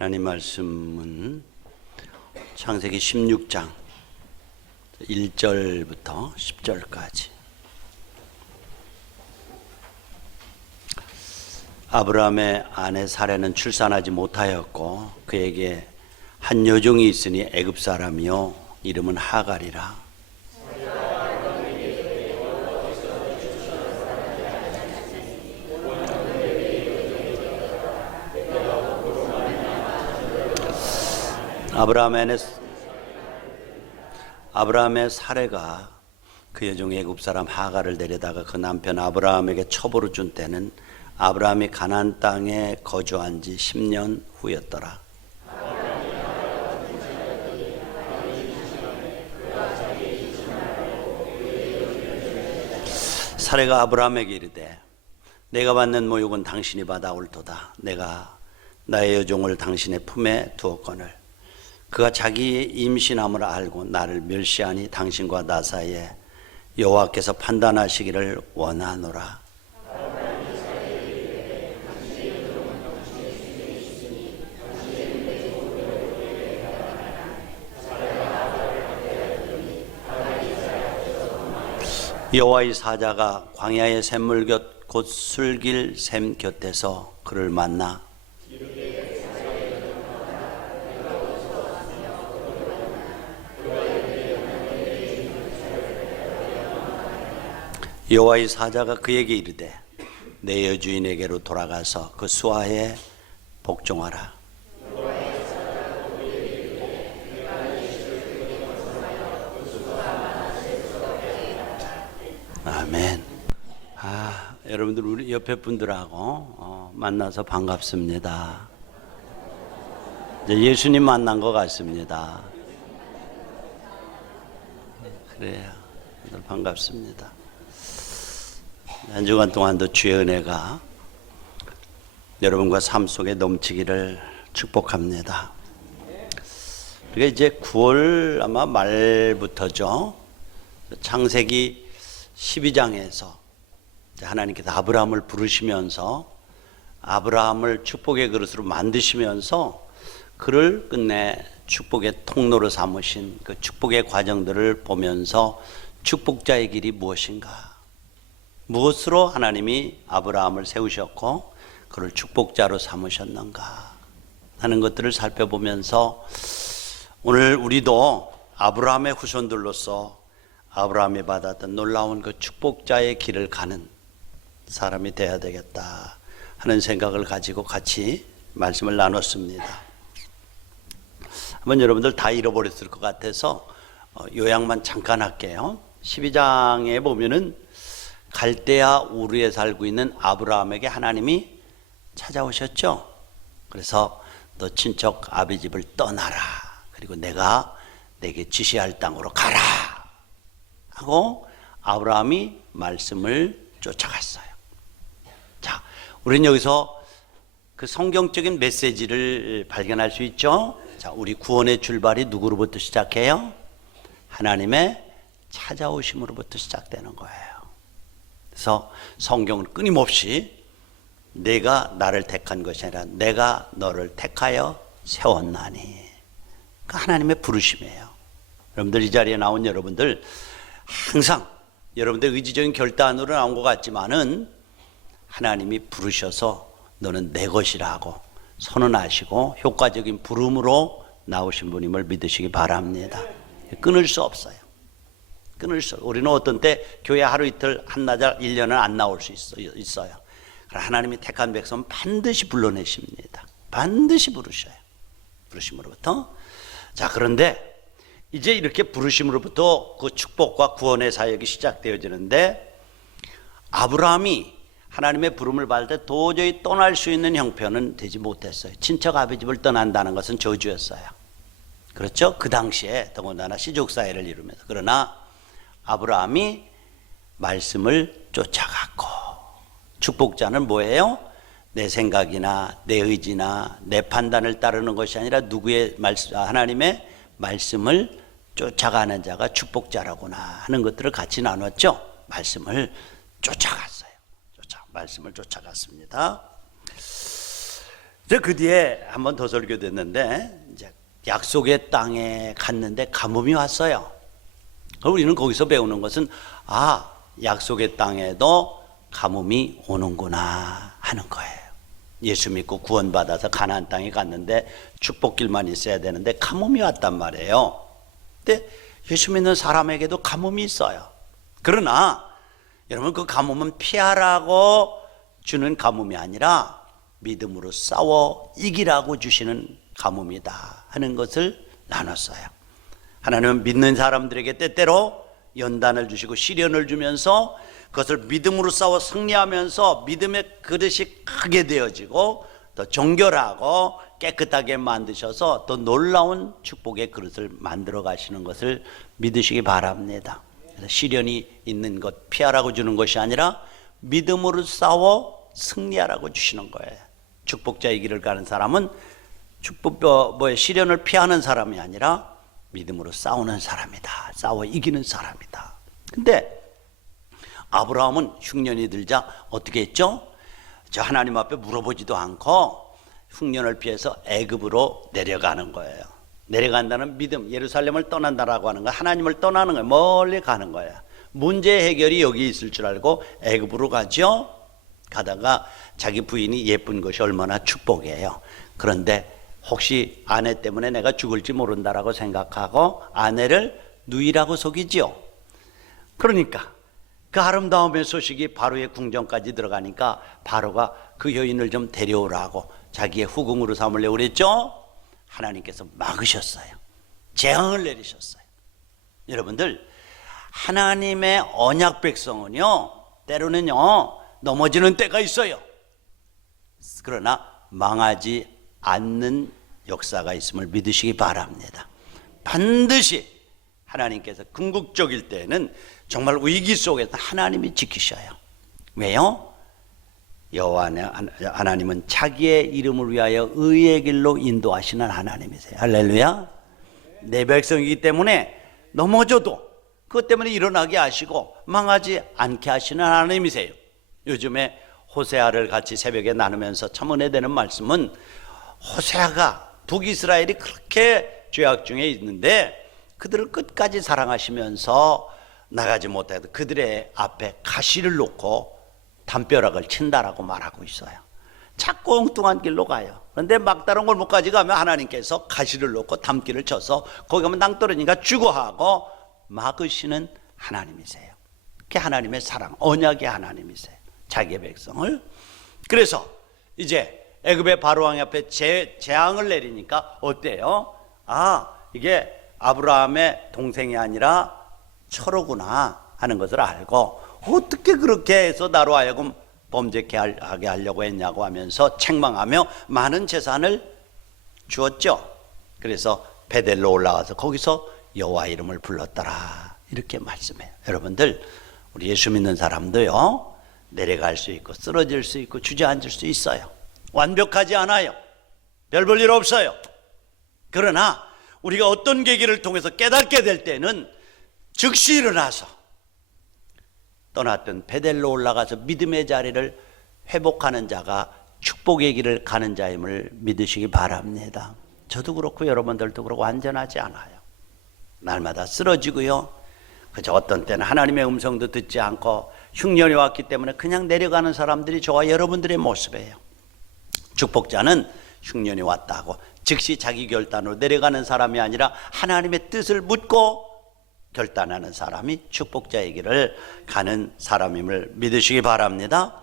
하나님 말씀은 창세기 16장 1절부터 10절까지. 아브라함의 아내 사레는 출산하지 못하였고 그에게 한 여종이 있으니 애굽 사람이요 이름은 하갈이라. 아브라함의 사레가 그 여종 애굽 사람 하갈을 데려다가 그 남편 아브라함에게 첩으로 준 때는 아브라함이 가나안 땅에 거주한 지 10년 후였더라. 사레가 아브라함에게 이르되 내가 받는 모욕은 당신이 받아올도다. 내가 나의 여종을 당신의 품에 두었거늘 그가 자기 임신함을 알고 나를 멸시하니 당신과 나 사이에 여호와께서 판단하시기를 원하노라. 여호와의 사자가 광야의 샘물 곁 곧 술길 샘 곁에서 그를 만나 여호와의 사자가 그에게 이르되 내 여주인에게로 돌아가서 그 수하에 복종하라. 아멘. 여러분들 우리 옆에 분들하고 만나서 반갑습니다. 이제 예수님 만난 것 같습니다. 그래요. 오늘 반갑습니다. 한 주간 동안도 주의 은혜가 여러분과 삶 속에 넘치기를 축복합니다. 우리가 이제 9월 아마 말부터죠. 창세기 12장에서 하나님께서 아브라함을 부르시면서 아브라함을 축복의 그릇으로 만드시면서 그를 끝내 축복의 통로로 삼으신 그 축복의 과정들을 보면서 축복자의 길이 무엇인가, 무엇으로 하나님이 아브라함을 세우셨고 그를 축복자로 삼으셨는가 하는 것들을 살펴보면서 오늘 우리도 아브라함의 후손들로서 아브라함이 받았던 놀라운 그 축복자의 길을 가는 사람이 되어야 되겠다 하는 생각을 가지고 같이 말씀을 나눴습니다. 한번 여러분들 다 잃어버렸을 것 같아서 요약만 잠깐 할게요. 12장에 보면은 갈대아 우르에 살고 있는 아브라함에게 하나님이 찾아오셨죠. 그래서 너 친척 아비 집을 떠나라. 그리고 내가 내게 지시할 땅으로 가라 하고 아브라함이 말씀을 쫓아갔어요. 자, 우리는 여기서 그 성경적인 메시지를 발견할 수 있죠. 자, 우리 구원의 출발이 누구로부터 시작해요? 하나님의 찾아오심으로부터 시작되는 거예요. 그래서 성경은 끊임없이 내가 나를 택한 것이 아니라 내가 너를 택하여 세웠나니, 그 하나님의 부르심이에요. 여러분들 이 자리에 나온 여러분들 항상 여러분들 의지적인 결단으로 나온 것 같지만은 하나님이 부르셔서 너는 내 것이라 하고 선언하시고 효과적인 부름으로 나오신 분임을 믿으시기 바랍니다. 끊을 수 없어요. 끊을 수. 우리는 어떤 때 교회 하루 이틀 한나절 1년은 안 나올 수 있어요. 하나님이 택한 백성은 반드시 불러내십니다. 반드시 부르셔요. 부르심으로부터. 자, 그런데 이제 이렇게 부르심으로부터 그 축복과 구원의 사역이 시작되어지는데 아브라함이 하나님의 부름을 받을 때 도저히 떠날 수 있는 형편은 되지 못했어요. 친척 아비집을 떠난다는 것은 저주였어요. 그렇죠? 그 당시에 더군다나 시족사회를 이루면서. 그러나 아브라함이 말씀을 쫓아갔고, 축복자는 뭐예요? 내 생각이나 내 의지나 내 판단을 따르는 것이 아니라 누구의 말씀, 하나님의 말씀을 쫓아가는 자가 축복자라구나 하는 것들을 같이 나눴죠. 말씀을 쫓아갔어요. 말씀을 쫓아갔습니다. 그 뒤에 한 번 더 설교됐는데 이제 약속의 땅에 갔는데 가뭄이 왔어요. 우리는 거기서 배우는 것은 약속의 땅에도 가뭄이 오는구나 하는 거예요. 예수 믿고 구원받아서 가나안 땅에 갔는데 축복길만 있어야 되는데 가뭄이 왔단 말이에요. 근데 예수 믿는 사람에게도 가뭄이 있어요. 그러나 여러분, 그 가뭄은 피하라고 주는 가뭄이 아니라 믿음으로 싸워 이기라고 주시는 가뭄이다 하는 것을 나눴어요. 하나님은 믿는 사람들에게 때때로 연단을 주시고 시련을 주면서 그것을 믿음으로 싸워 승리하면서 믿음의 그릇이 크게 되어지고 더 정결하고 깨끗하게 만드셔서 더 놀라운 축복의 그릇을 만들어 가시는 것을 믿으시기 바랍니다. 그래서 시련이 있는 것 피하라고 주는 것이 아니라 믿음으로 싸워 승리하라고 주시는 거예요. 축복자의 길을 가는 사람은 시련을 피하는 사람이 아니라 믿음으로 싸우는 사람이다. 싸워 이기는 사람이다. 근데 아브라함은 흉년이 들자 어떻게 했죠? 저 하나님 앞에 물어보지도 않고 흉년을 피해서 애굽으로 내려가는 거예요. 내려간다는 믿음, 예루살렘을 떠난다라고 하는 거, 하나님을 떠나는 거예요. 멀리 가는 거예요. 문제 해결이 여기 있을 줄 알고 애굽으로 가죠. 가다가 자기 부인이 예쁜 것이 얼마나 축복이에요. 그런데 혹시 아내 때문에 내가 죽을지 모른다라고 생각하고 아내를 누이라고 속이지요. 그러니까 그 아름다움의 소식이 바로의 궁정까지 들어가니까 바로가 그 여인을 좀 데려오라고 자기의 후궁으로 삼으려고 그랬죠. 하나님께서 막으셨어요. 재앙을 내리셨어요. 여러분들, 하나님의 언약 백성은요, 때로는요 넘어지는 때가 있어요. 그러나 망하지 않는 역사가 있음을 믿으시기 바랍니다. 반드시 하나님께서 궁극적일 때는 정말 위기 속에서 하나님이 지키셔요. 왜요? 여호와 하나님은 자기의 이름을 위하여 의의 길로 인도하시는 하나님이세요. 할렐루야. 내 백성이기 때문에 넘어져도 그것 때문에 일어나게 하시고 망하지 않게 하시는 하나님이세요. 요즘에 호세아를 같이 새벽에 나누면서 참 은혜되는 말씀은, 호세아가 북이스라엘이 그렇게 죄악 중에 있는데 그들을 끝까지 사랑하시면서 나가지 못해도 그들의 앞에 가시를 놓고 담벼락을 친다라고 말하고 있어요. 자꾸 엉뚱한 길로 가요. 그런데 막다른 골목까지 가면 하나님께서 가시를 놓고 담길을 쳐서 거기 가면 낭떠러니까 죽어하고 막으시는 하나님이세요. 그게 하나님의 사랑, 언약의 하나님이세요. 자기의 백성을. 그래서 이제 애굽의 바로왕 앞에 재앙을 내리니까 어때요? 이게 아브라함의 동생이 아니라 철호구나 하는 것을 알고, 어떻게 그렇게 해서 나로 하여금 범죄케 하게 하려고 했냐고 하면서 책망하며 많은 재산을 주었죠. 그래서 베델로 올라가서 거기서 여호와 이름을 불렀더라 이렇게 말씀해요. 여러분들, 우리 예수 믿는 사람도요, 내려갈 수 있고 쓰러질 수 있고 주저앉을 수 있어요. 완벽하지 않아요. 별 볼 일 없어요. 그러나 우리가 어떤 계기를 통해서 깨닫게 될 때는 즉시 일어나서 떠났던 베델로 올라가서 믿음의 자리를 회복하는 자가 축복의 길을 가는 자임을 믿으시기 바랍니다. 저도 그렇고 여러분들도 그렇고 완전하지 않아요. 날마다 쓰러지고요, 그저 어떤 때는 하나님의 음성도 듣지 않고 흉년이 왔기 때문에 그냥 내려가는 사람들이 저와 여러분들의 모습이에요. 축복자는 흉년이 왔다고 즉시 자기 결단으로 내려가는 사람이 아니라 하나님의 뜻을 묻고 결단하는 사람이 축복자의 길을 가는 사람임을 믿으시기 바랍니다.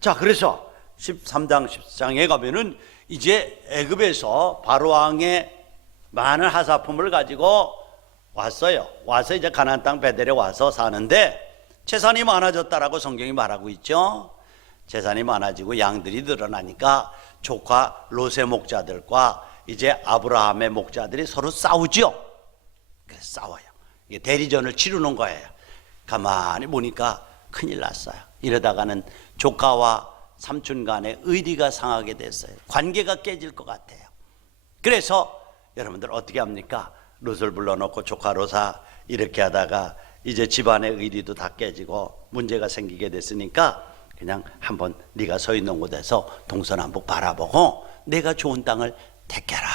자, 그래서 13장 14장에 가면은 이제 애굽에서 바로왕의 많은 하사품을 가지고 왔어요. 와서 이제 가나안 땅 베델에 와서 사는데 재산이 많아졌다라고 성경이 말하고 있죠. 재산이 많아지고 양들이 늘어나니까 조카 롯의 목자들과 이제 아브라함의 목자들이 서로 싸우죠. 그래서 싸워요. 이게 대리전을 치르는 거예요. 가만히 보니까 큰일 났어요. 이러다가는 조카와 삼촌 간의 의리가 상하게 됐어요. 관계가 깨질 것 같아요. 그래서 여러분들 어떻게 합니까? 롯을 불러놓고 조카 롯아 이렇게 하다가 이제 집안의 의리도 다 깨지고 문제가 생기게 됐으니까 그냥 한번 네가 서 있는 곳에서 동서남북 바라보고 내가 좋은 땅을 택해라.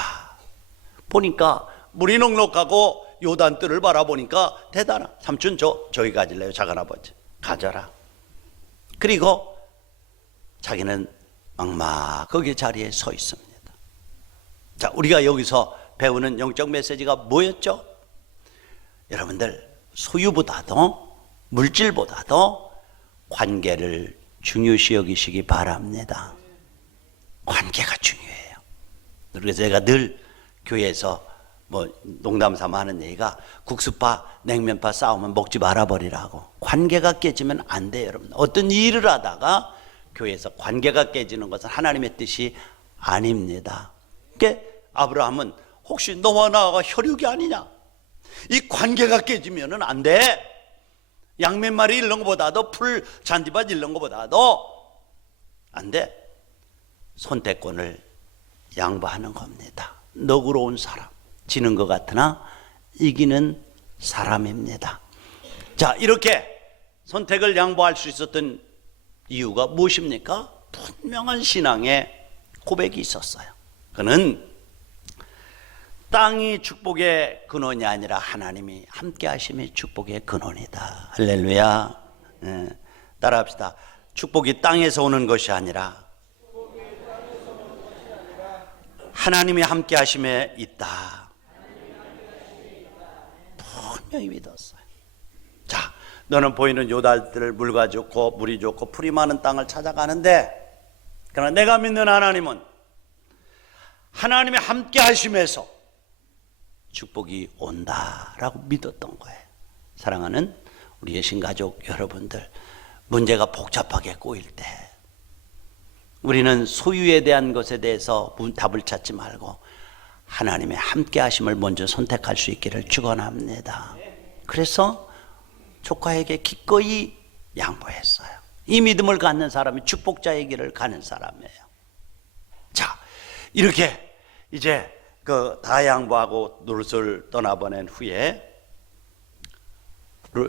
보니까 물이 넉넉하고 요단뜰을 바라보니까 대단하. 삼촌 저기 가질래요? 작은아버지 가져라. 그리고 자기는 막막 거기 자리에 서 있습니다. 자, 우리가 여기서 배우는 영적 메시지가 뭐였죠? 여러분들, 소유보다도 물질보다도 관계를 중요시 여기시기 바랍니다. 관계가 중요해요. 그래서 제가 늘 교회에서 농담 삼아 하는 얘기가 국수파 냉면파 싸우면 먹지 말아버리라고. 관계가 깨지면 안 돼요, 여러분. 어떤 일을 하다가 교회에서 관계가 깨지는 것은 하나님의 뜻이 아닙니다. 그러니까 아브라함은 혹시 너와 나가 혈육이 아니냐? 이 관계가 깨지면 안 돼. 양 몇 마리 잃는 것보다도 풀 잔디밭 잃는 것보다도 안 돼. 선택권을 양보하는 겁니다. 너그러운 사람, 지는 것 같으나 이기는 사람입니다. 자, 이렇게 선택을 양보할 수 있었던 이유가 무엇입니까? 분명한 신앙의 고백이 있었어요. 그는 땅이 축복의 근원이 아니라 하나님이 함께 하심이 축복의 근원이다. 할렐루야. 따라합시다. 축복이 땅에서 오는 것이 아니라 하나님이 함께 하심에 있다. 분명히 믿었어요. 자, 너는 보이는 요단들 물과 좋고 물이 좋고 풀이 많은 땅을 찾아가는데, 그러나 내가 믿는 하나님은 하나님이 함께 하심에서 축복이 온다라고 믿었던 거예요. 사랑하는 우리의 신가족 여러분들, 문제가 복잡하게 꼬일 때 우리는 소유에 대한 것에 대해서 답을 찾지 말고 하나님의 함께 하심을 먼저 선택할 수 있기를 축원합니다. 그래서 조카에게 기꺼이 양보했어요. 이 믿음을 갖는 사람이 축복자의 길을 가는 사람이에요. 자, 이렇게 이제 다 양보하고 룻을 떠나보낸 후에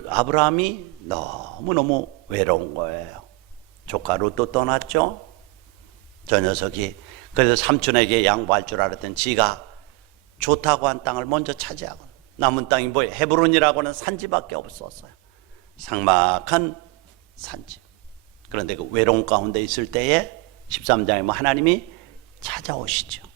아브라함이 너무너무 외로운 거예요. 조카 룻도 떠났죠. 저 녀석이 그래서 삼촌에게 양보할 줄 알았던 지가 좋다고 한 땅을 먼저 차지하고, 남은 땅이 뭐예요? 헤브론이라고는 산지밖에 없었어요. 삭막한 산지. 그런데 그 외로운 가운데 있을 때에 13장에 하나님이 찾아오시죠.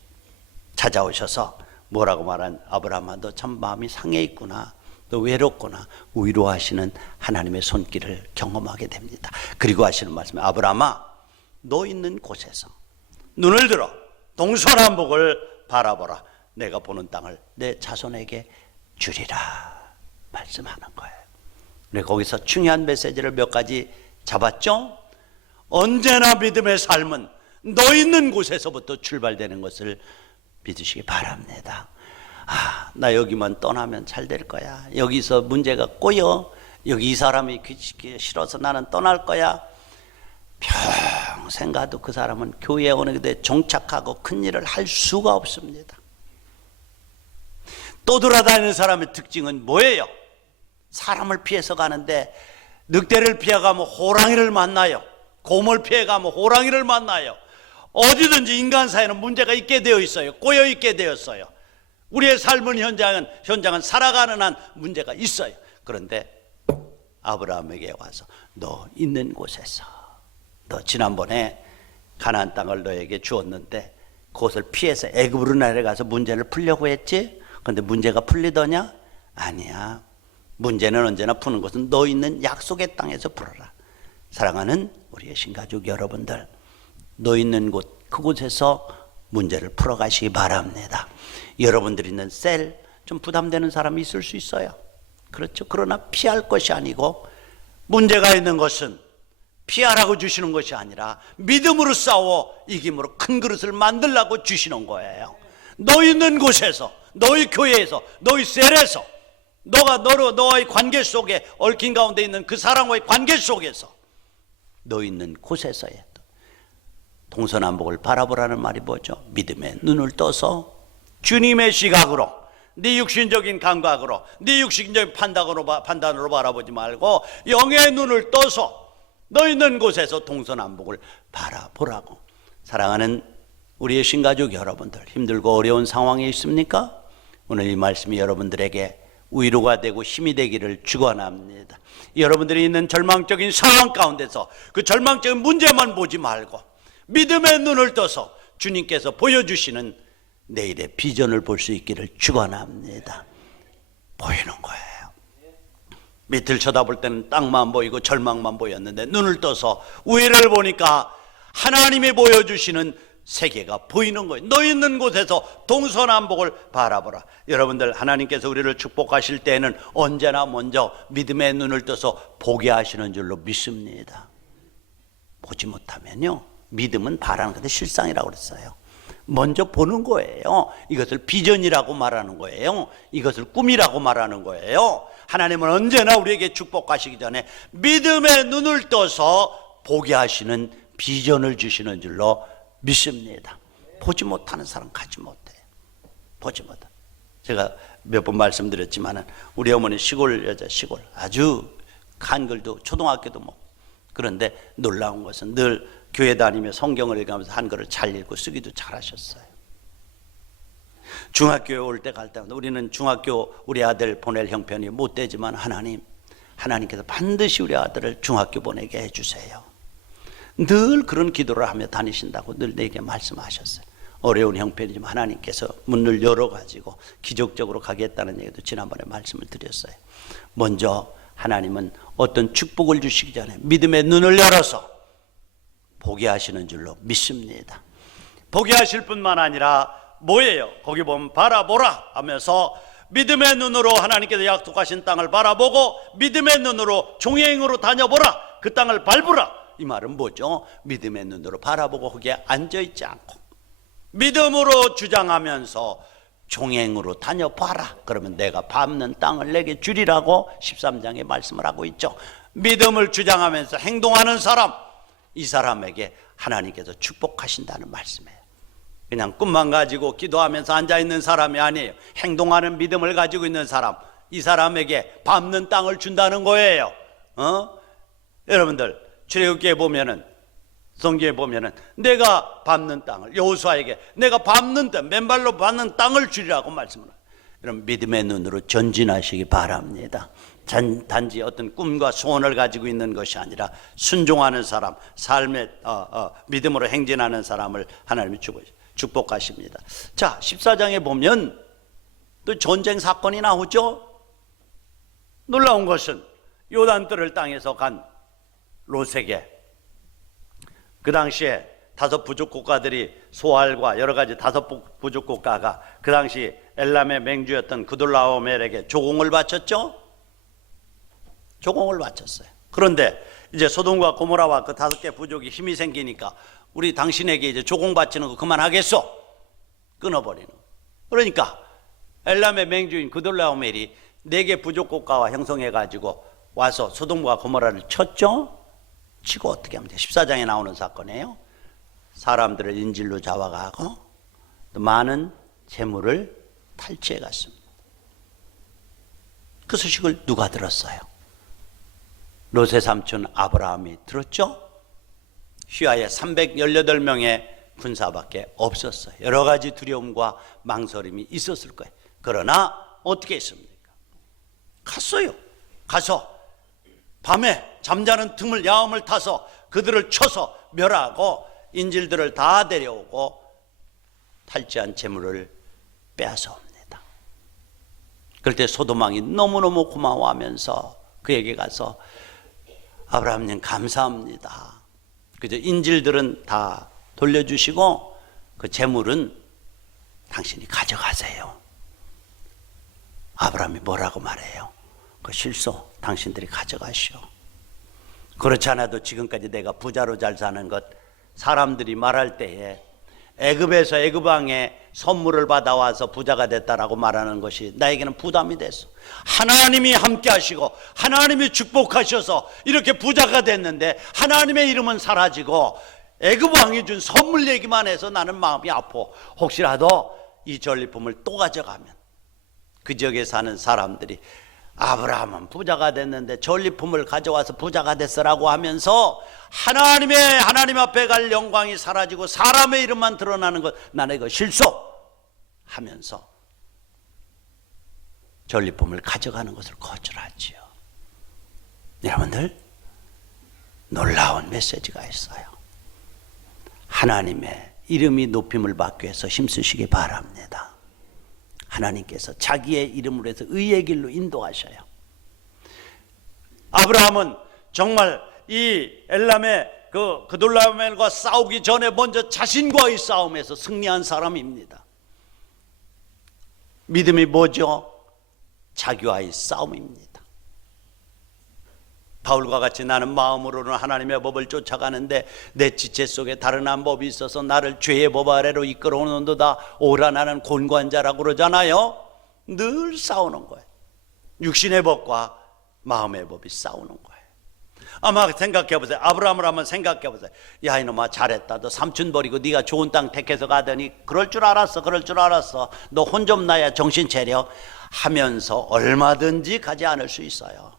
찾아오셔서 뭐라고 말한? 아브라함아, 너 참 마음이 상해 있구나, 너 외롭구나. 위로하시는 하나님의 손길을 경험하게 됩니다. 그리고 하시는 말씀이, 아브라함아, 너 있는 곳에서 눈을 들어 동서남북을 바라보라. 내가 보는 땅을 내 자손에게 주리라 말씀하는 거예요. 우리 거기서 중요한 메시지를 몇 가지 잡았죠? 언제나 믿음의 삶은 너 있는 곳에서부터 출발되는 것을 믿으시기 바랍니다. 아, 나 여기만 떠나면 잘 될 거야. 여기서 문제가 꼬여. 여기 이 사람이 싫어서 나는 떠날 거야. 평생 가도 그 사람은 교회에 오는 데 정착하고 큰 일을 할 수가 없습니다. 떠돌아다니는 사람의 특징은 뭐예요? 사람을 피해서 가는데 늑대를 피해가면 호랑이를 만나요. 곰을 피해가면 호랑이를 만나요. 어디든지 인간 사회는 문제가 있게 되어 있어요. 꼬여 있게 되었어요. 우리의 삶은 현장은 살아가는 한 문제가 있어요. 그런데 아브라함에게 와서 너 있는 곳에서, 너 지난번에 가나안 땅을 너에게 주었는데 그것을 피해서 애굽으로 내려가서 문제를 풀려고 했지? 그런데 문제가 풀리더냐? 아니야. 문제는 언제나 푸는 것은 너 있는 약속의 땅에서 풀어라. 사랑하는 우리의 신가족 여러분들, 너 있는 곳, 그곳에서 문제를 풀어가시기 바랍니다. 여러분들 있는 셀, 좀 부담되는 사람이 있을 수 있어요. 그렇죠. 그러나 피할 것이 아니고, 문제가 있는 것은 피하라고 주시는 것이 아니라 믿음으로 싸워 이김으로 큰 그릇을 만들라고 주시는 거예요. 너 있는 곳에서, 너희 교회에서, 너희 셀에서, 너와의 관계 속에 얽힌 가운데 있는 그 사람과의 관계 속에서, 너 있는 곳에서의 동서남북을 바라보라는 말이 뭐죠? 믿음의 눈을 떠서 주님의 시각으로, 네 육신적인 감각으로, 네 육신적인 판단으로 바라보지 말고 영의 눈을 떠서 너 있는 곳에서 동서남북을 바라보라고. 사랑하는 우리의 신가족 여러분들 힘들고 어려운 상황에 있습니까? 오늘 이 말씀이 여러분들에게 위로가 되고 힘이 되기를 축원합니다. 여러분들이 있는 절망적인 상황 가운데서 그 절망적인 문제만 보지 말고 믿음의 눈을 떠서 주님께서 보여주시는 내일의 비전을 볼 수 있기를 축원합니다. 보이는 거예요. 밑을 쳐다볼 때는 땅만 보이고 절망만 보였는데 눈을 떠서 위를 보니까 하나님이 보여주시는 세계가 보이는 거예요. 너 있는 곳에서 동서남북을 바라보라. 여러분들, 하나님께서 우리를 축복하실 때에는 언제나 먼저 믿음의 눈을 떠서 보게 하시는 줄로 믿습니다. 보지 못하면요, 믿음은 바라는 건데 실상이라고 그랬어요. 먼저 보는 거예요. 이것을 비전이라고 말하는 거예요. 이것을 꿈이라고 말하는 거예요. 하나님은 언제나 우리에게 축복하시기 전에 믿음의 눈을 떠서 보게 하시는 비전을 주시는 줄로 믿습니다. 보지 못하는 사람 가지 못해요. 보지 못해. 제가 몇 번 말씀드렸지만 우리 어머니 시골 여자, 시골 아주 한글도 초등학교도 뭐. 그런데 놀라운 것은 늘 교회 다니며 성경을 읽으면서 한글을 잘 읽고 쓰기도 잘하셨어요. 중학교에 올 때 갈 때마다 우리는 중학교 우리 아들 보낼 형편이 못 되지만 하나님께서 반드시 우리 아들을 중학교 보내게 해주세요. 늘 그런 기도를 하며 다니신다고 늘 내게 말씀하셨어요. 어려운 형편이지만 하나님께서 문을 열어가지고 기적적으로 가겠다는 얘기도 지난번에 말씀을 드렸어요. 먼저 하나님은 어떤 축복을 주시기 전에 믿음의 눈을 열어서 보게 하시는 줄로 믿습니다. 보게 하실 뿐만 아니라 뭐예요? 거기 보면 바라보라 하면서 믿음의 눈으로 하나님께서 약속하신 땅을 바라보고 믿음의 눈으로 종행으로 다녀보라. 그 땅을 밟으라. 이 말은 뭐죠? 믿음의 눈으로 바라보고 거기에 앉아있지 않고 믿음으로 주장하면서 종행으로 다녀봐라. 그러면 내가 밟는 땅을 내게 주리라고 13장에 말씀을 하고 있죠. 믿음을 주장하면서 행동하는 사람, 이 사람에게 하나님께서 축복하신다는 말씀이에요. 그냥 꿈만 가지고 기도하면서 앉아있는 사람이 아니에요. 행동하는 믿음을 가지고 있는 사람, 이 사람에게 밟는 땅을 준다는 거예요. 여러분들 출애굽기에 보면은, 성경에 보면은 내가 밟는 땅을, 여호수아에게 내가 밟는 땅, 맨발로 밟는 땅을 주리라고 말씀을 해요. 여러분 믿음의 눈으로 전진하시기 바랍니다. 단지 어떤 꿈과 소원을 가지고 있는 것이 아니라 순종하는 사람, 삶의 믿음으로 행진하는 사람을 하나님이 축복하십니다. 자, 14장에 보면 또 전쟁 사건이 나오죠. 놀라운 것은 요단뜰을 땅에서 간 롯에게 그 당시에 5 부족 국가들이 소알과 여러 가지 5 부족 국가가 그 당시 엘람의 맹주였던 그돌라오멜에게 조공을 바쳤죠. 조공을 바쳤어요. 그런데 이제 소돔과 고모라와 그 5개 부족이 힘이 생기니까 우리 당신에게 이제 조공 바치는 거 그만하겠소. 끊어버리는. 그러니까 엘람의 맹주인 그돌라오멜이 4개 부족 국가와 형성해가지고 와서 소돔과 고모라를 쳤죠. 치고 어떻게 하면 돼요? 14장에 나오는 사건이에요. 사람들을 인질로 잡아가고 또 많은 재물을 탈취해 갔습니다. 그 소식을 누가 들었어요? 롯의 삼촌 아브라함이 들었죠? 휘하에 318명의 군사밖에 없었어요. 여러 가지 두려움과 망설임이 있었을 거예요. 그러나 어떻게 했습니까? 갔어요. 가서 밤에 잠자는 틈을 야음을 타서 그들을 쳐서 멸하고 인질들을 다 데려오고 탈취한 재물을 빼앗아 옵니다. 그럴 때 소돔왕이 너무너무 고마워하면서 그에게 가서 아브라함님 감사합니다. 그저 인질들은 다 돌려주시고 그 재물은 당신이 가져가세요. 아브라함이 뭐라고 말해요? 그 실소 당신들이 가져가시오. 그렇지 않아도 지금까지 내가 부자로 잘 사는 것 사람들이 말할 때에 애굽에서 애굽 왕의 선물을 받아와서 부자가 됐다라고 말하는 것이 나에게는 부담이 됐어. 하나님이 함께 하시고 하나님이 축복하셔서 이렇게 부자가 됐는데 하나님의 이름은 사라지고 애굽 왕이 준 선물 얘기만 해서 나는 마음이 아파. 혹시라도 이 전리품을 또 가져가면 그 지역에 사는 사람들이 아브라함은 부자가 됐는데 전리품을 가져와서 부자가 됐어라고 하면서 하나님 앞에 갈 영광이 사라지고 사람의 이름만 드러나는 것, 나는 이거 실속하면서 전리품을 가져가는 것을 거절하지요. 여러분들, 놀라운 메시지가 있어요. 하나님의 이름이 높임을 받기 위해서 힘쓰시기 바랍니다. 하나님께서 자기의 이름으로 해서 의의 길로 인도하셔요. 아브라함은 정말 이 엘람의 그돌라오멜과 싸우기 전에 먼저 자신과의 싸움에서 승리한 사람입니다. 믿음이 뭐죠? 자기와의 싸움입니다. 바울과 같이 나는 마음으로는 하나님의 법을 쫓아가는데 내 지체 속에 다른 한 법이 있어서 나를 죄의 법 아래로 이끌어오는도다. 오라 나는 곤고한자라고 그러잖아요. 늘 싸우는 거예요. 육신의 법과 마음의 법이 싸우는 거예요. 아마 생각해 보세요. 아브라함을 한번 생각해 보세요. 야 이놈아, 잘했다. 너 삼촌 버리고 네가 좋은 땅 택해서 가더니 그럴 줄 알았어. 너 혼 좀 나야 정신 차려 하면서 얼마든지 가지 않을 수 있어요.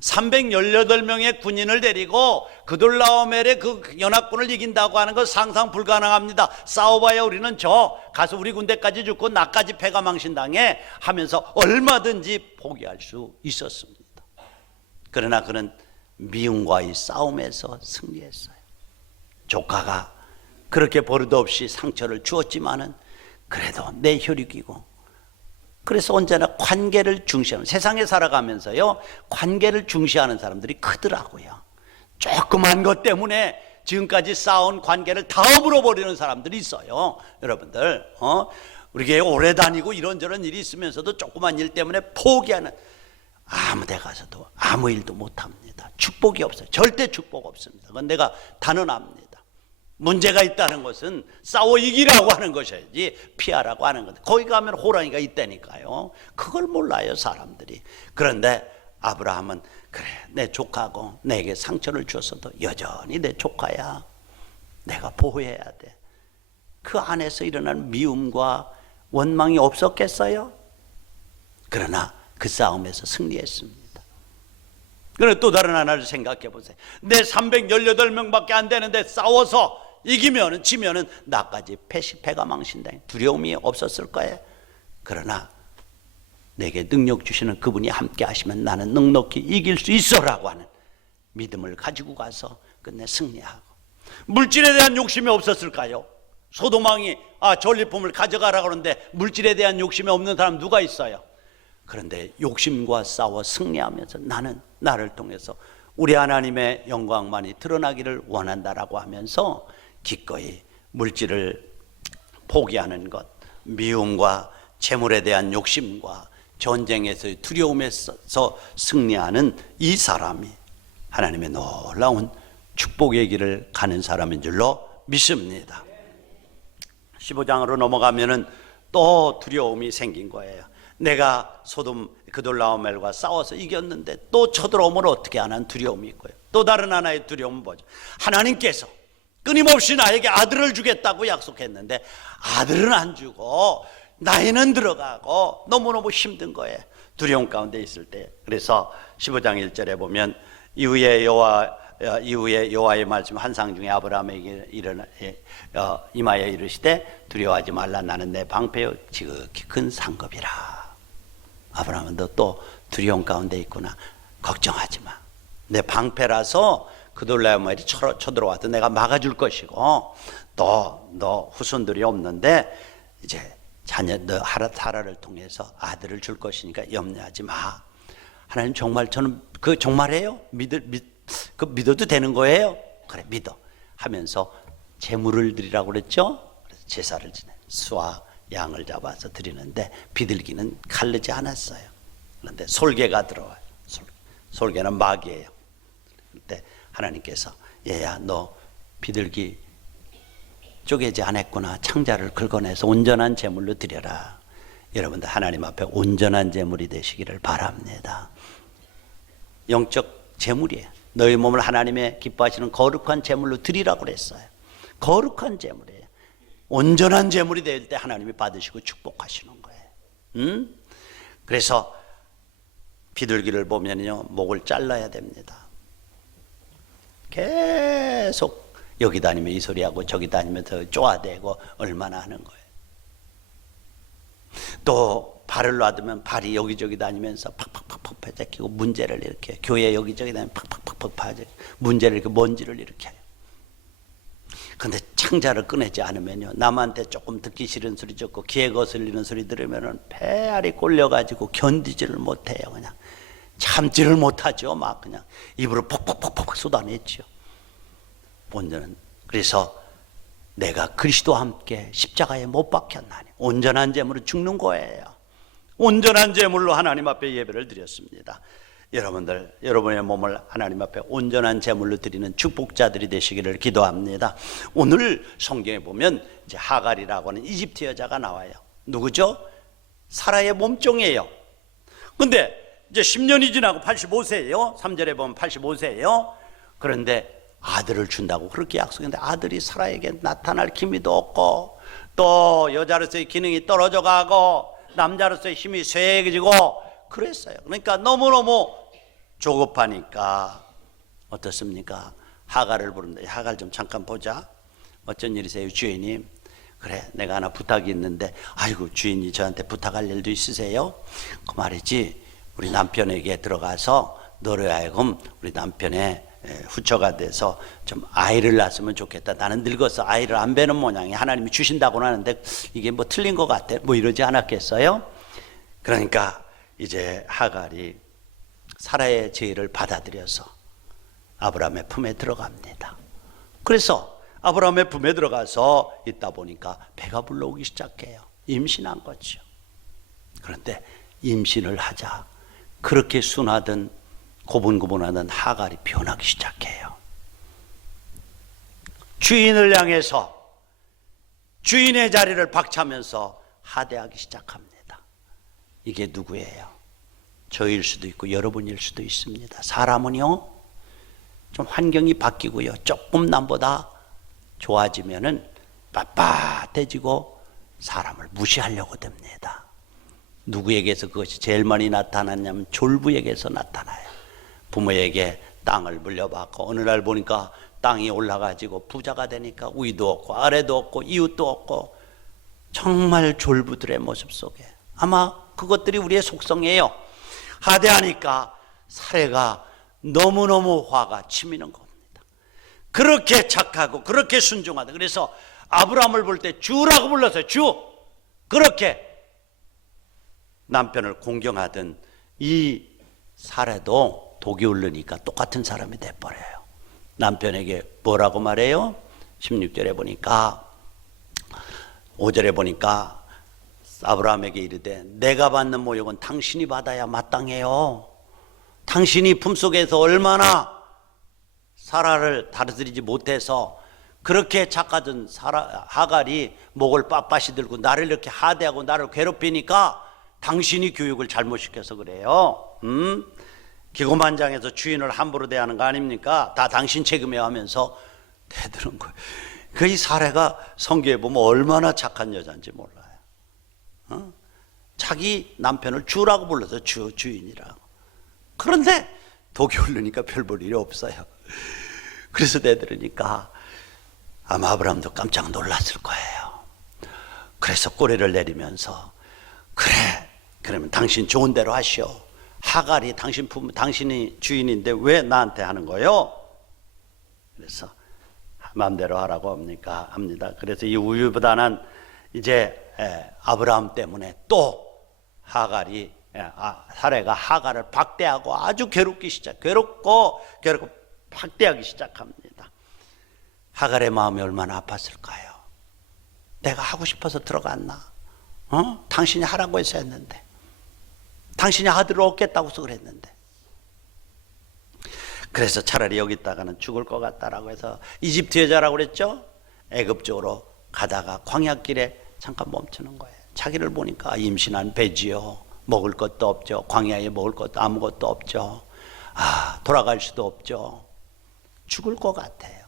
318명의 군인을 데리고 그돌라오멜의 그 연합군을 이긴다고 하는 건 상상 불가능합니다. 싸워봐야 우리는 가서 우리 군대까지 죽고 나까지 패가 망신당해 하면서 얼마든지 포기할 수 있었습니다. 그러나 그는 미움과의 싸움에서 승리했어요. 조카가 그렇게 버릇없이 상처를 주었지만은 그래도 내 혈육이고, 그래서 언제나 관계를 중시하는, 세상에 살아가면서요 관계를 중시하는 사람들이 크더라고요. 조그만 것 때문에 지금까지 쌓아온 관계를 다 엎어버리는 사람들이 있어요. 여러분들 우리 교회 오래 다니고 이런저런 일이 있으면서도 조그만 일 때문에 포기하는, 아무 데 가서도 아무 일도 못합니다. 축복이 없어요. 절대 축복 없습니다. 그건 내가 단언합니다. 문제가 있다는 것은 싸워 이기라고 하는 것이지 피하라고 하는 건데, 거기 가면 호랑이가 있다니까요. 그걸 몰라요 사람들이. 그런데 아브라함은 그래, 내 조카고 내게 상처를 줬어도 여전히 내 조카야, 내가 보호해야 돼. 그 안에서 일어난 미움과 원망이 없었겠어요? 그러나 그 싸움에서 승리했습니다. 그런데 또 다른 하나를 생각해 보세요. 내 318명밖에 안 되는데 싸워서 이기면은, 지면은 나까지 패가 망신다. 두려움이 없었을 거예요. 그러나 내게 능력 주시는 그분이 함께 하시면 나는 넉넉히 이길 수 있어라고 하는 믿음을 가지고 가서 끝내 승리하고. 물질에 대한 욕심이 없었을까요? 소도망이 전리품을 가져가라고 하는데 물질에 대한 욕심이 없는 사람 누가 있어요? 그런데 욕심과 싸워 승리하면서 나는 나를 통해서 우리 하나님의 영광만이 드러나기를 원한다라고 하면서 기꺼이 물질을 포기하는 것, 미움과 재물에 대한 욕심과 전쟁에서의 두려움에서 승리하는 이 사람이 하나님의 놀라운 축복의 길을 가는 사람인 줄로 믿습니다. 15장으로 넘어가면은 또 두려움이 생긴 거예요. 내가 소돔 그돌라오멜과 싸워서 이겼는데 또 쳐들어오면 어떻게 하는 두려움이 있고요. 또 다른 하나의 두려움은 뭐죠? 하나님께서 끊임없이 나에게 아들을 주겠다고 약속했는데 아들은 안 주고 나이는 들어가고 너무너무 힘든 거예요. 두려움 가운데 있을 때. 그래서 15장 1절에 보면 이후에 여호와의 말씀 환상 중에 아브라함에게 임하여 이르시되 두려워하지 말라, 나는 내 방패요 지극히 큰 상급이라. 아브라함은 너 또 두려움 가운데 있구나. 걱정하지 마. 내 방패라서 그돌라오멜이 쳐들어와도 내가 막아줄 것이고, 또 너 후손들이 없는데 이제 너 사라를 통해서 아들을 줄 것이니까 염려하지 마. 하나님 정말 저는 그 정말이에요? 믿어도 되는 거예요? 그래 믿어 하면서 제물을 드리라고 그랬죠. 그래서 제사를 지내 수와 양을 잡아서 드리는데 비둘기는 가르지 않았어요. 그런데 솔개가 들어와요. 솔개는 마귀예요. 그때 하나님께서 얘야 너 비둘기 쪼개지 않았구나. 창자를 긁어내서 온전한 제물로 드려라. 여러분들 하나님 앞에 온전한 제물이 되시기를 바랍니다. 영적 제물이에요. 너희 몸을 하나님의 기뻐하시는 거룩한 제물로 드리라고 그랬어요. 거룩한 제물이에요. 온전한 제물이 될 때 하나님이 받으시고 축복하시는 거예요. 그래서 비둘기를 보면요, 목을 잘라야 됩니다. 계속 여기 다니면 이 소리하고 저기 다니면 더 쪼아대고 얼마나 하는 거예요. 또 발을 놔두면 발이 여기저기 다니면서 팍팍팍팍 패작히고 문제를 일으켜요. 교회 여기저기 다니면 팍팍팍팍 파져 문제를 이렇게 먼지를 일으켜요. 근데 창자를 꺼내지 않으면요, 남한테 조금 듣기 싫은 소리 듣고 귀에 거슬리는 소리 들으면은 배알이 꼴려가지고 견디지를 못해요. 그냥 참지를 못하죠. 막 그냥 입으로 퍽퍽퍽퍽 쏟아냈죠. 온전한, 그래서 내가 그리스도와 함께 십자가에 못 박혔나니 온전한 제물로 죽는 거예요. 온전한 제물로 하나님 앞에 예배를 드렸습니다. 여러분들, 여러분의 몸을 하나님 앞에 온전한 제물로 드리는 축복자들이 되시기를 기도합니다. 오늘 성경에 보면 이제 하갈이라고 하는 이집트 여자가 나와요. 누구죠? 사라의 몸종이에요. 근데 이제 10년이 지나고 85세예요. 3절에 보면 85세예요. 그런데 아들을 준다고 그렇게 약속했는데 아들이 사라에게 나타날 기미도 없고, 또 여자로서의 기능이 떨어져 가고 남자로서의 힘이 쇠해지고 그랬어요. 그러니까 너무너무 조급하니까 어떻습니까? 하갈을 부른다. 하갈 좀 잠깐 보자. 어쩐 일이세요, 주인님? 그래, 내가 하나 부탁이 있는데. 아이고, 주인이 저한테 부탁할 일도 있으세요? 그 말이지, 우리 남편에게 들어가서 너로 하여금 우리 남편의 후처가 돼서 좀 아이를 낳았으면 좋겠다. 나는 늙어서 아이를 안 배는 모양이 하나님이 주신다고는 하는데 이게 뭐 틀린 것 같아. 뭐 이러지 않았겠어요? 그러니까 이제 하갈이 사라의 제의를 받아들여서 아브라함의 품에 들어갑니다. 그래서 아브라함의 품에 들어가서 있다 보니까 배가 불러오기 시작해요. 임신한 거죠. 그런데 임신을 하자 그렇게 순하던 고분고분하던 하갈이 변하기 시작해요. 주인을 향해서 주인의 자리를 박차면서 하대하기 시작합니다. 이게 누구예요? 저일 수도 있고 여러분일 수도 있습니다. 사람은요, 좀 환경이 바뀌고요, 조금 남보다 좋아지면은 빳빳해지고 사람을 무시하려고 됩니다. 누구에게서 그것이 제일 많이 나타났냐면 졸부에게서 나타나요. 부모에게 땅을 물려받고 어느 날 보니까 땅이 올라가지고 부자가 되니까 위도 없고 아래도 없고 이웃도 없고 정말 졸부들의 모습 속에 아마 그것들이 우리의 속성이에요. 하대하니까 사례가 너무너무 화가 치미는 겁니다. 그렇게 착하고 그렇게 순종하다. 그래서 아브라함을 볼 때 주라고 불렀어요. 주. 그렇게 남편을 공경하던 이 사례도 독이 오르니까 똑같은 사람이 돼버려요. 남편에게 뭐라고 말해요? 16절에 보니까, 5절에 보니까 아브라함에게 이르되 내가 받는 모욕은 당신이 받아야 마땅해요. 당신이 품속에서 얼마나 사라를 다스리지 못해서 그렇게 착하던 하갈이 목을 빳빳이 들고 나를 이렇게 하대하고 나를 괴롭히니까 당신이 교육을 잘못시켜서 그래요. 기고만장해서 주인을 함부로 대하는 거 아닙니까? 다 당신 책임에 하면서 대드는 거예요. 그 이 사례가 성경에 보면 얼마나 착한 여자인지 몰라요. 자기 남편을 주라고 불러서 주인이라고. 그런데 독이 오르니까 별 볼 일이 없어요. 그래서 대들으니까 아마 아브라함도 깜짝 놀랐을 거예요. 그래서 꼬리를 내리면서 그래, 그러면 당신 좋은 대로 하시오. 하갈이 당신 부모, 당신이 주인인데 왜 나한테 하는 거요? 그래서 마음대로 하라고 합니다. 그래서 이 우유부단한 이제 아브라함 때문에 또 하갈이 사례가 하갈을 박대하고 아주 괴롭고 박대하기 시작합니다. 하갈의 마음이 얼마나 아팠을까요? 내가 하고 싶어서 들어갔나? 당신이 하라고 해서 했는데, 당신이 아들을 얻겠다고 해서 그랬는데, 그래서 차라리 여기 있다가는 죽을 것 같다라고 해서 이집트 여자라고 그랬죠? 애굽 쪽으로 가다가 광야길에 잠깐 멈추는 거예요. 자기를 보니까 임신한 배지요, 먹을 것도 없죠. 광야에 먹을 것도 아무것도 없죠. 돌아갈 수도 없죠. 죽을 것 같아요.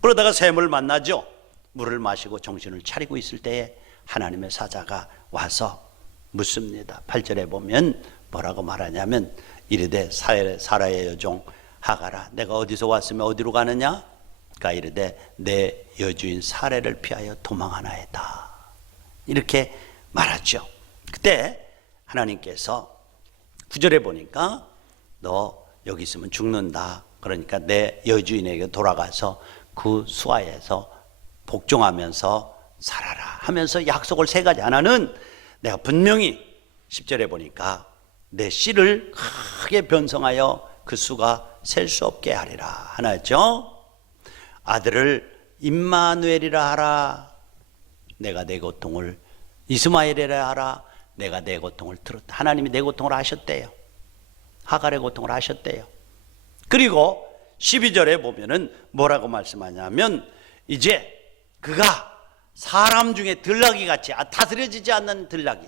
그러다가 샘을 만나죠. 물을 마시고 정신을 차리고 있을 때에 하나님의 사자가 와서 묻습니다. 8절에 보면 뭐라고 말하냐면 이르되 사라의 여종 하가라 내가 어디서 왔으면 어디로 가느냐? 그러니까 이르되 내 여주인 사례를 피하여 도망하나이다 이렇게 말하죠. 그때 하나님께서 9절에 보니까 너 여기 있으면 죽는다. 그러니까 내 여주인에게 돌아가서 그 수하에서 복종하면서 살아라 하면서 약속을 3가지. 하나는 내가 분명히 10절에 보니까 내 씨를 크게 변성하여 그 수가 셀 수 없게 하리라. 하나죠. 아들을 임마누엘이라 하라. 내가 내 고통을 이스마엘이라 하라. 내가 내 고통을 들었다. 하나님이 내 고통을 아셨대요. 하갈의 고통을 아셨대요. 그리고 12절에 보면은 뭐라고 말씀하냐면 이제 그가 사람 중에 들나귀 같이 다스려지지 않는 들나귀,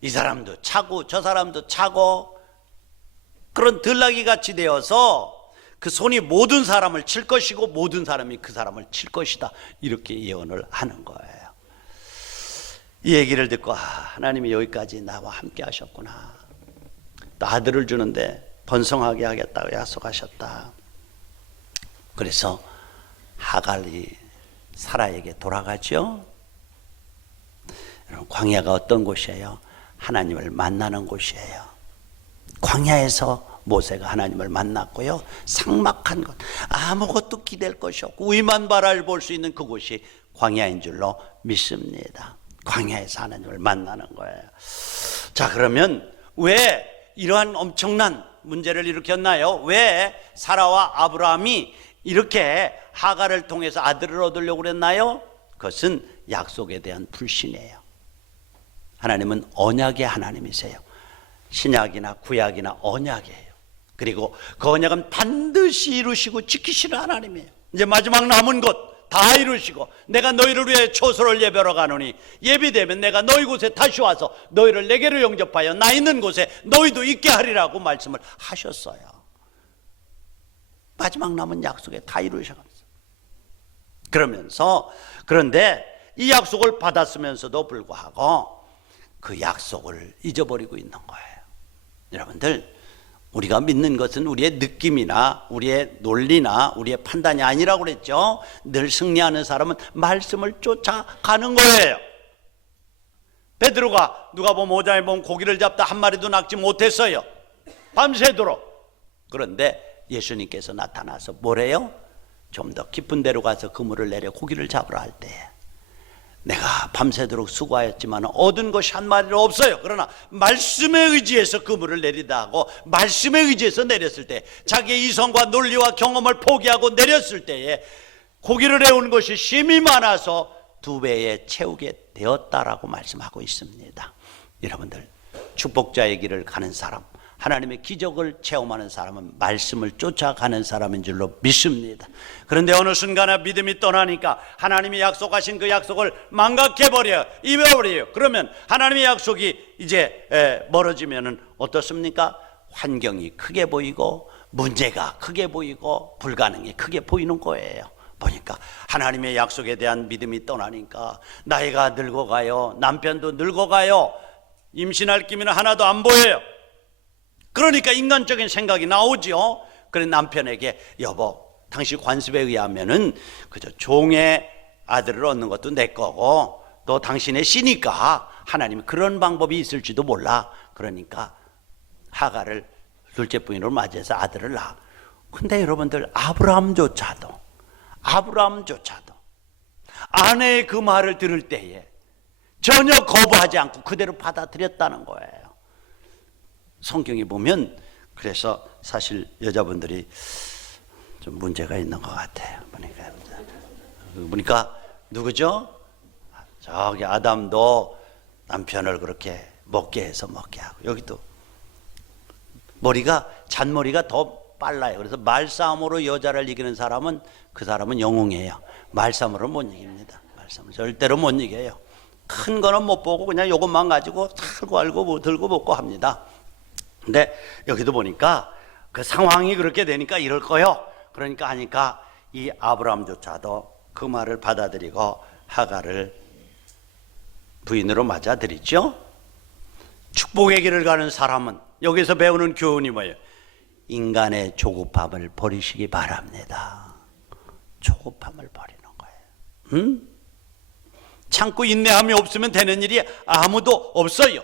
이 사람도 차고 저 사람도 차고 그런 들나귀 같이 되어서 그 손이 모든 사람을 칠 것이고 모든 사람이 그 사람을 칠 것이다 이렇게 예언을 하는 거예요. 이 얘기를 듣고 하나님이 여기까지 나와 함께 하셨구나. 또 아들을 주는데 번성하게 하겠다고 약속하셨다. 그래서 하갈이 사라에게 돌아가죠. 여러분, 광야가 어떤 곳이에요? 하나님을 만나는 곳이에요. 광야에서 모세가 하나님을 만났고요. 삭막한 곳, 아무것도 기댈 것이 없고 위만 바라볼 수 있는 그곳이 광야인 줄로 믿습니다. 광야에서 하나님을 만나는 거예요. 자, 그러면 왜 이러한 엄청난 문제를 일으켰나요? 왜 사라와 아브라함이 이렇게 하갈을 통해서 아들을 얻으려고 그랬나요? 그것은 약속에 대한 불신이에요. 하나님은 언약의 하나님이세요. 신약이나 구약이나 언약이에요. 그리고 그 언약은 반드시 이루시고 지키시는 하나님이에요. 이제 마지막 남은 것 다 이루시고 내가 너희를 위해 초소를 예배로 가노니 예비되면 내가 너희 곳에 다시 와서 너희를 내게로 영접하여 나 있는 곳에 너희도 있게 하리라고 말씀을 하셨어요. 마지막 남은 약속에 다 이루셔가면서 그러면서 그런데 이 약속을 받았으면서도 불구하고 그 약속을 잊어버리고 있는 거예요. 여러분들, 우리가 믿는 것은 우리의 느낌이나 우리의 논리나 우리의 판단이 아니라고 그랬죠. 늘 승리하는 사람은 말씀을 쫓아가는 거예요. 베드로가 누가복음 5장에 보면 고기를 잡다 한 마리도 낚지 못했어요. 밤새도록. 그런데 예수님께서 나타나서 뭐래요? 좀 더 깊은 데로 가서 그물을 내려 고기를 잡으라 할 때 내가 밤새도록 수고하였지만 얻은 것이 한 마리도 없어요. 그러나 말씀에 의지해서 그물을 내리다 하고 말씀에 의지해서 내렸을 때 자기의 이성과 논리와 경험을 포기하고 내렸을 때에 고기를 해온 것이 심이 많아서 2배에 채우게 되었다라고 말씀하고 있습니다. 여러분들, 축복자의 길을 가는 사람, 하나님의 기적을 체험하는 사람은 말씀을 쫓아가는 사람인 줄로 믿습니다. 그런데 어느 순간에 믿음이 떠나니까 하나님이 약속하신 그 약속을 망각해버려요. 잊어버려요. 그러면 하나님의 약속이 이제 멀어지면 어떻습니까? 환경이 크게 보이고 문제가 크게 보이고 불가능이 크게 보이는 거예요. 보니까 하나님의 약속에 대한 믿음이 떠나니까 나이가 늙어가요. 남편도 늙어가요. 임신할 기미는 하나도 안 보여요. 그러니까 인간적인 생각이 나오죠. 그래 남편에게 여보, 당신 관습에 의하면은 그저 종의 아들을 얻는 것도 내 거고 또 당신의 씨니까 하나님이 그런 방법이 있을지도 몰라. 그러니까 하갈을 둘째 부인으로 맞이해서 아들을 낳아. 근데 여러분들, 아브라함조차도 아내의 그 말을 들을 때에 전혀 거부하지 않고 그대로 받아들였다는 거예요. 성경에 보면 그래서 사실 여자분들이 좀 문제가 있는 것 같아요. 보니까 누구죠? 저기 아담도 남편을 그렇게 먹게 해서 먹게 하고, 여기도 머리가 잔머리가 더 빨라요. 그래서 말싸움으로 여자를 이기는 사람은 그 사람은 영웅이에요. 말싸움으로 못 이깁니다. 말싸움 절대로 못 이겨요. 큰 거는 못 보고 그냥 요것만 가지고 들고 알고 들고 먹고 합니다. 근데 여기도 보니까 그 상황이 그렇게 되니까 이럴 거요. 그러니까 하니까 이 아브라함조차도 그 말을 받아들이고 하갈을 부인으로 맞아들이죠. 축복의 길을 가는 사람은 여기서 배우는 교훈이 뭐예요? 인간의 조급함을 버리시기 바랍니다. 조급함을 버리는 거예요. 참고 인내함이 없으면 되는 일이 아무도 없어요.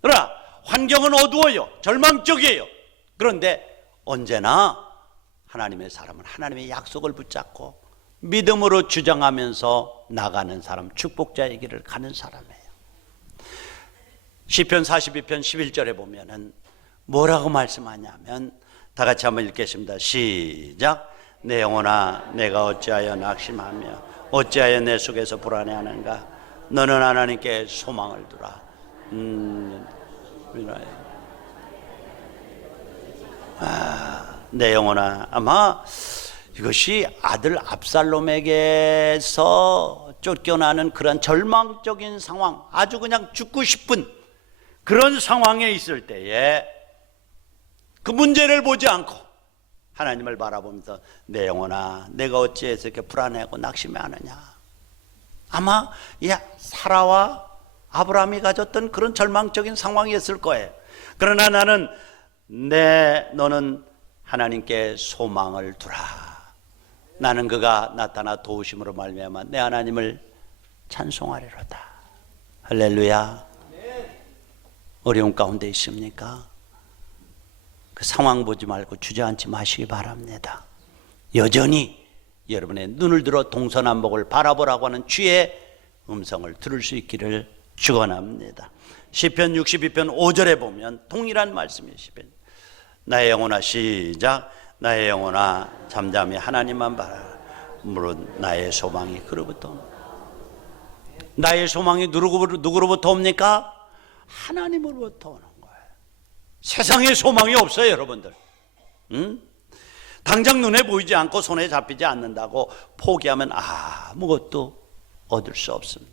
그러나 환경은 어두워요. 절망적이에요. 그런데 언제나 하나님의 사람은 하나님의 약속을 붙잡고 믿음으로 주장하면서 나가는 사람, 축복자의 길을 가는 사람이에요. 시편 42편 11절에 보면은 뭐라고 말씀하냐면, 다 같이 한번 읽겠습니다. 시작. 내 영혼아, 내가 어찌하여 낙심하며 어찌하여 내 속에서 불안해하는가? 너는 하나님께 소망을 두라. 내 영혼아, 아마 이것이 아들 압살롬에게서 쫓겨나는 그런 절망적인 상황, 아주 그냥 죽고 싶은 그런 상황에 있을 때에 그 문제를 보지 않고 하나님을 바라보면서 내 영혼아, 내가 어찌해서 이렇게 불안해하고 낙심해하느냐? 아마 사라와 아브라함이 가졌던 그런 절망적인 상황이었을 거예요. 그러나 나는 너는 하나님께 소망을 두라. 나는 그가 나타나 도우심으로 말미암아 내 하나님을 찬송하리로다. 할렐루야. 어려운 가운데 있습니까? 그 상황 보지 말고 주저앉지 마시기 바랍니다. 여전히 여러분의 눈을 들어 동서남북을 바라보라고 하는 주의 음성을 들을 수 있기를 축원합니다. 시편 62편 5절에 보면 동일한 말씀이에요. 시편. 나의 영혼아, 시작. 나의 영혼아, 잠잠히 하나님만 바라라. 물론 나의 소망이 그로부터. 나의 소망이 누구로부터 옵니까? 하나님으로부터 오는 거예요. 세상에 소망이 없어요, 여러분들. 당장 눈에 보이지 않고 손에 잡히지 않는다고 포기하면 아무것도 얻을 수 없습니다.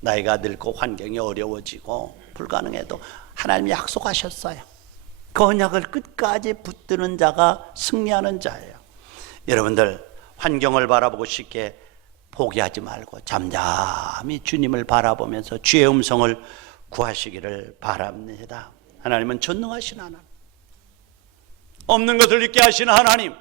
나이가 늙고 환경이 어려워지고 불가능해도 하나님이 약속하셨어요. 그 언약을 끝까지 붙드는 자가 승리하는 자예요. 여러분들 환경을 바라보고 쉽게 포기하지 말고 잠잠히 주님을 바라보면서 주의 음성을 구하시기를 바랍니다. 하나님은 전능하신 하나님, 없는 것을 있게 하시는 하나님,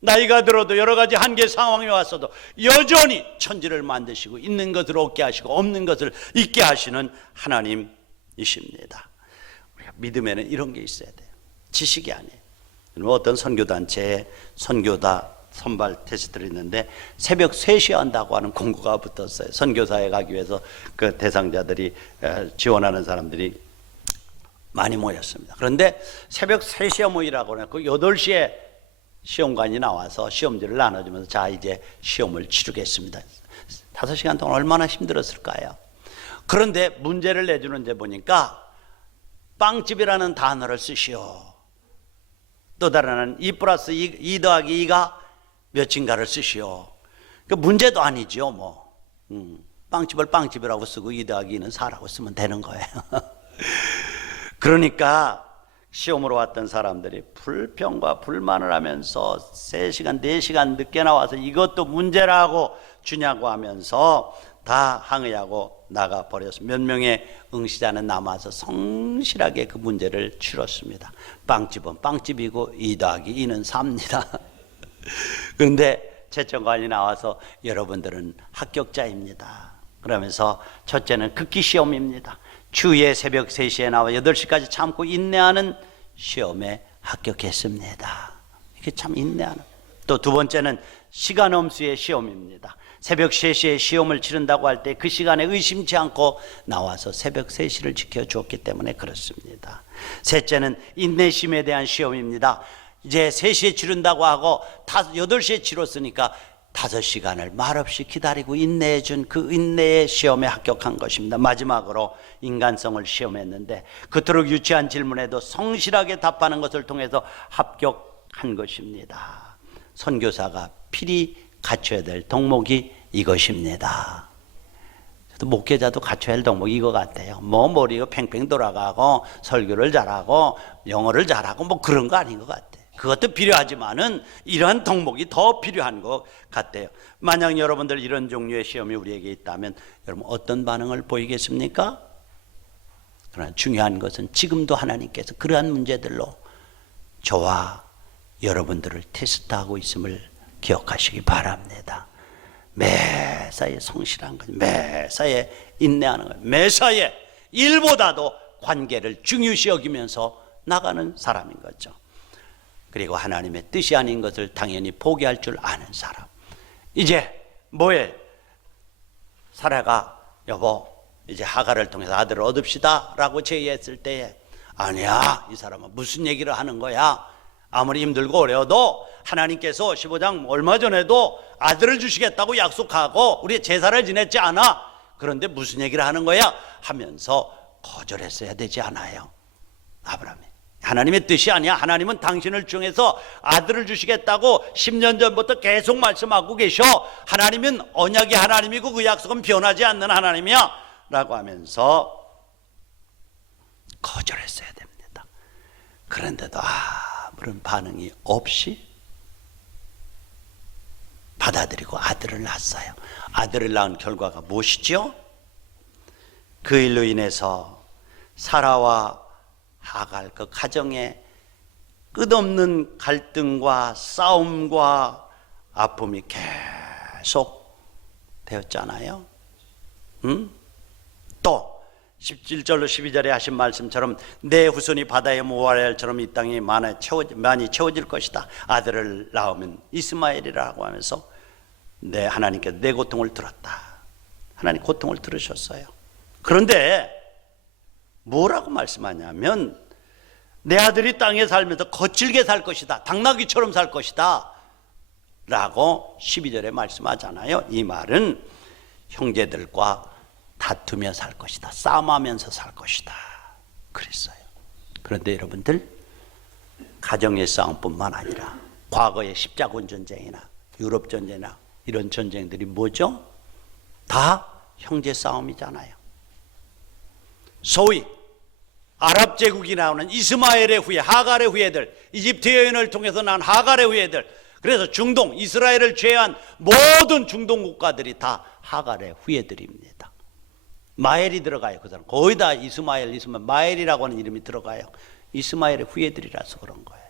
나이가 들어도 여러 가지 한계 상황이 왔어도 여전히 천지를 만드시고 있는 것을 얻게 하시고 없는 것을 있게 하시는 하나님이십니다. 우리가 믿음에는 이런 게 있어야 돼요. 지식이 아니에요. 어떤 선교단체에 선교다 선발 테스트를 했는데 새벽 3시에 한다고 하는 공고가 붙었어요. 선교사에 가기 위해서 그 대상자들이 지원하는 사람들이 많이 모였습니다. 그런데 새벽 3시에 모이라고 해서 8시에 시험관이 나와서 시험지를 나눠주면서 자 이제 시험을 치르겠습니다. 5시간 동안 얼마나 힘들었을까요? 그런데 문제를 내주는 데 보니까 빵집이라는 단어를 쓰시오. 또 다른 하나는 2 플러스 2 더하기 2가 몇인가를 쓰시오. 그 문제도 아니죠 뭐. 빵집을 빵집이라고 쓰고 2 더하기 2는 4라고 쓰면 되는 거예요. 그러니까 시험으로 왔던 사람들이 불평과 불만을 하면서 3시간 4시간 늦게 나와서 이것도 문제라고 주냐고 하면서 다 항의하고 나가버렸습니다. 몇 명의 응시자는 남아서 성실하게 그 문제를 치렀습니다. 빵집은 빵집이고 2 더하기 2는 4입니다. 그런데 채점관이 나와서 여러분들은 합격자입니다. 그러면서 첫째는 극기 시험입니다. 주에 새벽 3시에 나와 8시까지 참고 인내하는 시험에 합격했습니다. 이게 참 인내하는. 또 두 번째는 시간 엄수의 시험입니다. 새벽 3시에 시험을 치른다고 할 때 그 시간에 의심치 않고 나와서 새벽 3시를 지켜주었기 때문에 그렇습니다. 셋째는 인내심에 대한 시험입니다. 이제 3시에 치른다고 하고 8시에 치렀으니까 5시간을 말없이 기다리고 인내해 준 그 인내의 시험에 합격한 것입니다. 마지막으로 인간성을 시험했는데 그토록 유치한 질문에도 성실하게 답하는 것을 통해서 합격한 것입니다. 선교사가 필히 갖춰야 될 덕목이 이것입니다. 목회자도 갖춰야 할 덕목이 이거 같아요. 머리가 팽팽 돌아가고 설교를 잘하고 영어를 잘하고 그런 거 아닌 것 같아요. 그것도 필요하지만은 이러한 덕목이 더 필요한 것 같아요. 만약 여러분들 이런 종류의 시험이 우리에게 있다면 여러분 어떤 반응을 보이겠습니까? 그러나 중요한 것은 지금도 하나님께서 그러한 문제들로 저와 여러분들을 테스트하고 있음을 기억하시기 바랍니다. 매사에 성실한 것, 매사에 인내하는 것, 매사에 일보다도 관계를 중요시 여기면서 나가는 사람인 거죠. 그리고 하나님의 뜻이 아닌 것을 당연히 포기할 줄 아는 사람. 이제 뭐에 사라가 여보 이제 하갈을 통해서 아들을 얻읍시다 라고 제의했을 때에 아니야, 이 사람은 무슨 얘기를 하는 거야. 아무리 힘들고 어려워도 하나님께서 15장 얼마 전에도 아들을 주시겠다고 약속하고 우리 제사를 지냈지 않아. 그런데 무슨 얘기를 하는 거야 하면서 거절했어야 되지 않아요. 아브라함이 하나님의 뜻이 아니야. 하나님은 당신을 중에서 아들을 주시겠다고 10년 전부터 계속 말씀하고 계셔. 하나님은 언약의 하나님이고 그 약속은 변하지 않는 하나님이야 라고 하면서 거절했어야 됩니다. 그런데도 아무런 반응이 없이 받아들이고 아들을 낳았어요. 아들을 낳은 결과가 무엇이죠? 그 일로 인해서 사라와 하갈 그 가정에 끝없는 갈등과 싸움과 아픔이 계속 되었잖아요. 또 17절로 12절에 하신 말씀처럼 내 후손이 바다의 모아렐처럼 이 땅이 많이 채워질 것이다. 아들을 낳으면 이스마엘이라고 하면서 하나님께서 내 고통을 들었다. 하나님 고통을 들으셨어요. 그런데 뭐라고 말씀하냐면 내 아들이 땅에 살면서 거칠게 살 것이다. 당나귀처럼 살 것이다 라고 12절에 말씀하잖아요. 이 말은 형제들과 다투며 살 것이다. 싸움하면서 살 것이다 그랬어요. 그런데 여러분들 가정의 싸움뿐만 아니라 과거의 십자군 전쟁이나 유럽 전쟁이나 이런 전쟁들이 뭐죠? 다 형제 싸움이잖아요. 소위 아랍 제국이 나오는 이스마엘의 후예, 하갈의 후예들, 이집트 여인을 통해서 난 하갈의 후예들, 그래서 중동, 이스라엘을 제외한 모든 중동 국가들이 다 하갈의 후예들입니다. 마엘이 들어가요. 그 사람 거의 다 이스마엘, 마엘이라고 하는 이름이 들어가요. 이스마엘의 후예들이라서 그런 거예요.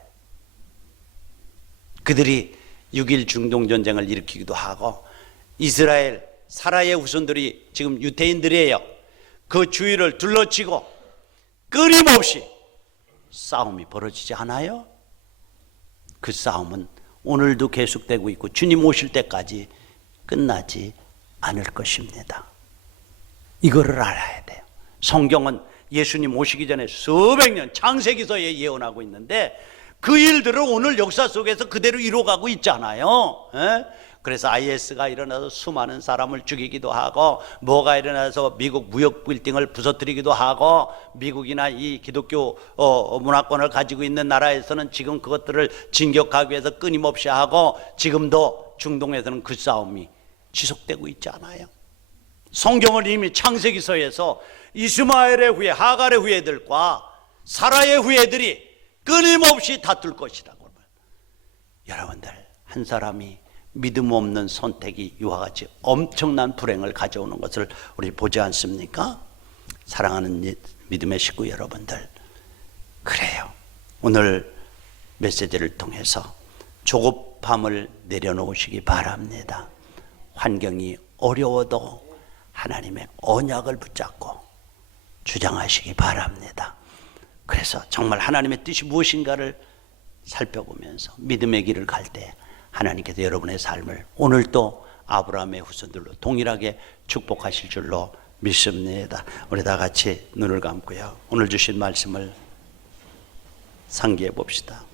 그들이 6.1 중동 전쟁을 일으키기도 하고 이스라엘 사라의 후손들이 지금 유태인들이에요. 그 주위를 둘러치고 끊임없이 싸움이 벌어지지 않아요? 그 싸움은 오늘도 계속되고 있고 주님 오실 때까지 끝나지 않을 것입니다. 이거를 알아야 돼요. 성경은 예수님 오시기 전에 수백 년 창세기서에 예언하고 있는데 그 일들을 오늘 역사 속에서 그대로 이루어가고 있잖아요. 그래서 IS가 일어나서 수많은 사람을 죽이기도 하고 뭐가 일어나서 미국 무역 빌딩을 부서뜨리기도 하고 미국이나 이 기독교 문화권을 가지고 있는 나라에서는 지금 그것들을 진격하기 위해서 끊임없이 하고 지금도 중동에서는 그 싸움이 지속되고 있지 않아요. 성경은 이미 창세기서에서 이스마엘의 후예, 하갈의 후예들과 사라의 후예들이 끊임없이 다툴 것이라고. 여러분들 한 사람이 믿음 없는 선택이 이와 같이 엄청난 불행을 가져오는 것을 우리 보지 않습니까? 사랑하는 믿음의 식구 여러분들, 그래요. 오늘 메시지를 통해서 조급함을 내려놓으시기 바랍니다. 환경이 어려워도 하나님의 언약을 붙잡고 주장하시기 바랍니다. 그래서 정말 하나님의 뜻이 무엇인가를 살펴보면서 믿음의 길을 갈 때 하나님께서 여러분의 삶을 오늘도 아브라함의 후손들로 동일하게 축복하실 줄로 믿습니다. 우리 다 같이 눈을 감고요, 오늘 주신 말씀을 상기해 봅시다.